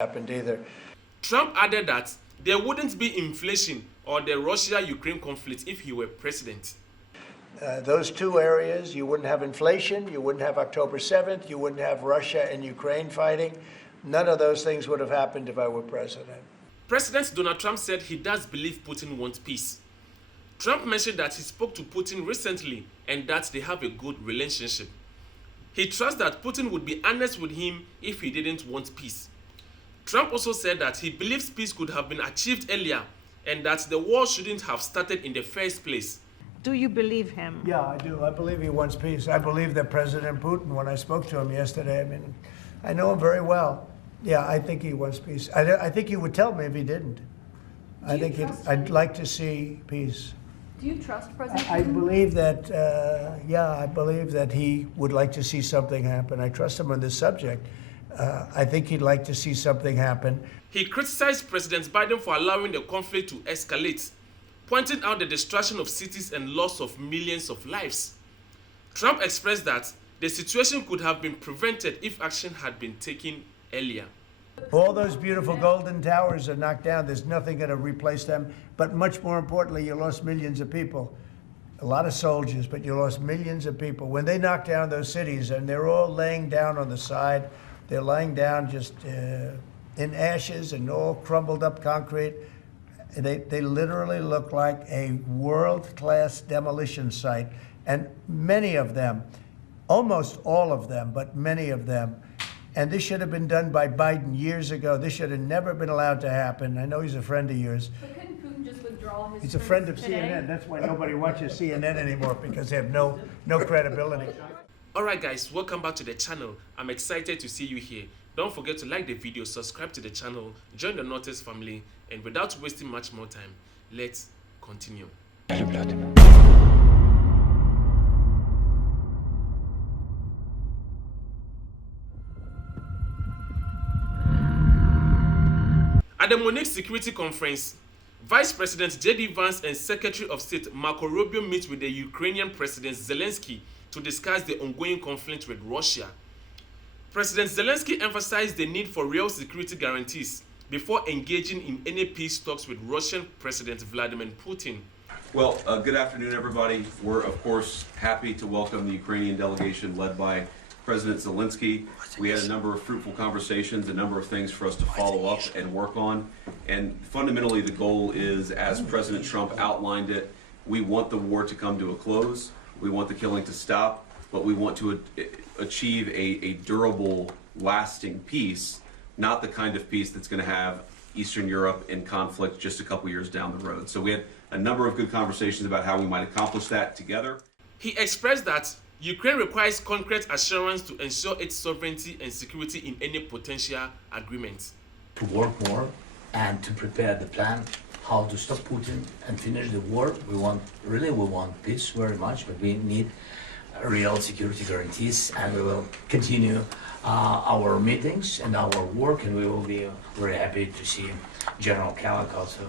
happened either. Trump added that there wouldn't be inflation or the Russia-Ukraine conflict if he were president. Those two areas, you wouldn't have inflation, you wouldn't have October 7th, you wouldn't have Russia and Ukraine fighting. None of those things would have happened if I were president. President Donald Trump said he does believe Putin wants peace. Trump mentioned that he spoke to Putin recently and that they have a good relationship. He trusts that Putin would be honest with him if he didn't want peace. Trump also said that he believes peace could have been achieved earlier and that the war shouldn't have started in the first place. Do you believe him? Yeah, I do. I believe he wants peace. I believe that President Putin, when I spoke to him yesterday, I know him very well. Yeah, I think he wants peace. I think he would tell me if he didn't. I'd like to see peace. Do you trust President Putin? I believe that, I believe that he would like to see something happen. I trust him on this subject. I think he'd like to see something happen. He criticized President Biden for allowing the conflict to escalate, pointing out the destruction of cities and loss of millions of lives. Trump expressed that the situation could have been prevented if action had been taken earlier. All those beautiful golden towers are knocked down. There's nothing going to replace them. But much more importantly, you lost millions of people. A lot of soldiers, but you lost millions of people. When they knocked down those cities, and they're all laying down on the side, they're lying down just in ashes and all crumbled up concrete. They literally look like a world-class demolition site. And many of them, almost all of them, but many of them, and this should have been done by Biden years ago. This should have never been allowed to happen. I know he's a friend of yours. But couldn't Putin just withdraw his He's a friend of today? CNN. That's why nobody watches CNN anymore, because they have no credibility. Alright guys, welcome back to the channel. I'm excited to see you here. Don't forget to like the video, subscribe to the channel, join the Notice family, and without wasting much more time, let's continue. At the Munich Security Conference, Vice President J.D. Vance and Secretary of State Marco Rubio meet with the Ukrainian President Zelensky to discuss the ongoing conflict with Russia. President Zelensky emphasized the need for real security guarantees before engaging in any peace talks with Russian President Vladimir Putin. Well, good afternoon, everybody. We're, of course, happy to welcome the Ukrainian delegation led by President Zelensky. We had a number of fruitful conversations, a number of things for us to follow up and work on. And fundamentally, the goal is, as President Trump outlined it, we want the war to come to a close. We want the killing to stop, but we want to achieve a durable, lasting peace, not the kind of peace that's going to have Eastern Europe in conflict just a couple years down the road. So we had a number of good conversations about how we might accomplish that together. He expressed that Ukraine requires concrete assurance to ensure its sovereignty and security in any potential agreement. To work more and to prepare the plan how to stop Putin and finish the war. We want peace very much, but we need real security guarantees, and we will continue our meetings and our work, and we will be very happy to see General Kalak also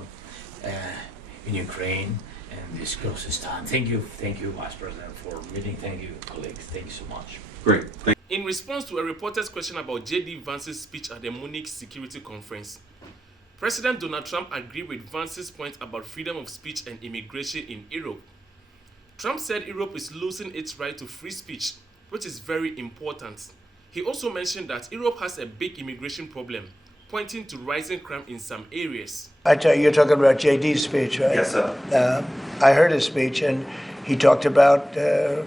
in Ukraine and this closest time. Thank you, Vice President, for meeting. Thank you, colleagues. Thank you so much. Great. In response to a reporter's question about J.D. Vance's speech at the Munich Security Conference, President Donald Trump agreed with Vance's point about freedom of speech and immigration in Europe. Trump said Europe is losing its right to free speech, which is very important. He also mentioned that Europe has a big immigration problem, pointing to rising crime in some areas. I tell you, you're talking about JD's speech, right? Yes, sir. I heard his speech, and he talked about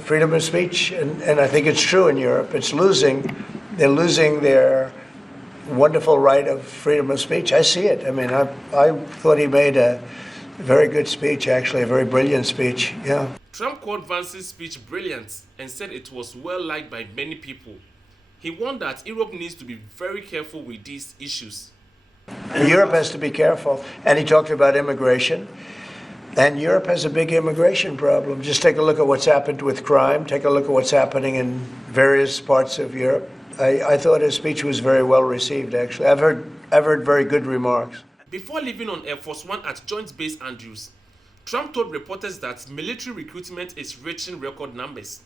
freedom of speech, and I think it's true in Europe. They're losing their wonderful right of freedom of speech. I see it. I thought he made a very good speech, actually, a very brilliant speech, yeah. Trump called Vance's speech brilliant and said it was well liked by many people. He warned that Europe needs to be very careful with these issues. Europe has to be careful, and he talked about immigration. And Europe has a big immigration problem. Just take a look at what's happened with crime. Take a look at what's happening in various parts of Europe. I thought his speech was very well received, actually. I've heard very good remarks. Before leaving on Air Force One at Joint Base Andrews, Trump told reporters that military recruitment is reaching record numbers.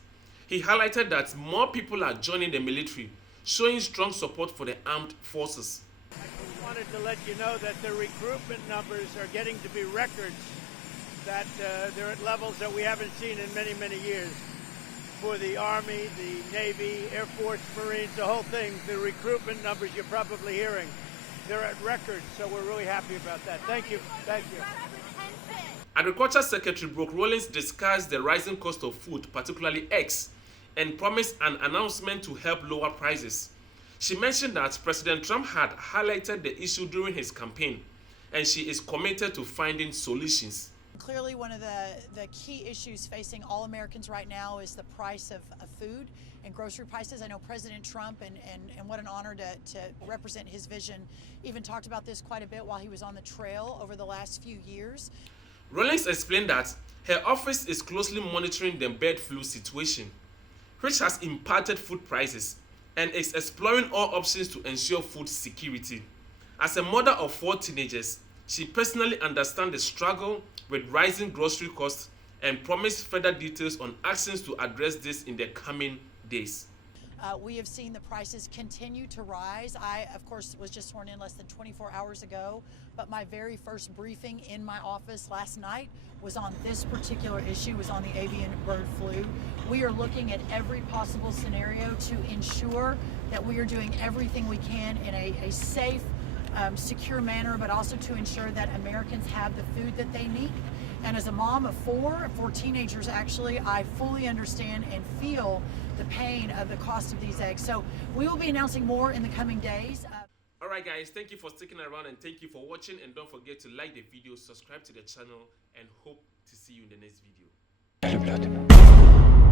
He highlighted that more people are joining the military, showing strong support for the armed forces. wanted to let you know that the recruitment numbers are getting to be records, that they're at levels that we haven't seen in many, many years. For the Army, the Navy, Air Force, Marines, the whole thing, the recruitment numbers you're probably hearing, they're at records, so we're really happy about that. Thank you. Thank you. Agriculture Secretary Brooke Rollins discussed the rising cost of food, particularly eggs, and promised an announcement to help lower prices. She mentioned that President Trump had highlighted the issue during his campaign, and she is committed to finding solutions. Clearly, one of the key issues facing all Americans right now is the price of food and grocery prices. I know President Trump, and what an honor to represent his vision, even talked about this quite a bit while he was on the trail over the last few years. Rollins explained that her office is closely monitoring the bird flu situation, which has impacted food prices, and is exploring all options to ensure food security. As a mother of 4 teenagers, she personally understands the struggle with rising grocery costs and promised further details on actions to address this in the coming days. We have seen the prices continue to rise. I, of course, was just sworn in less than 24 hours ago, but my very first briefing in my office last night was on this particular issue, was on the avian bird flu. We are looking at every possible scenario to ensure that we are doing everything we can in a safe, secure manner, but also to ensure that Americans have the food that they need. And as a mom of 4 teenagers, actually, I fully understand and feel the pain of the cost of these eggs. So we will be announcing more in the coming days. Alright guys, thank you for sticking around and thank you for watching, and don't forget to like the video, subscribe to the channel, and hope to see you in the next video.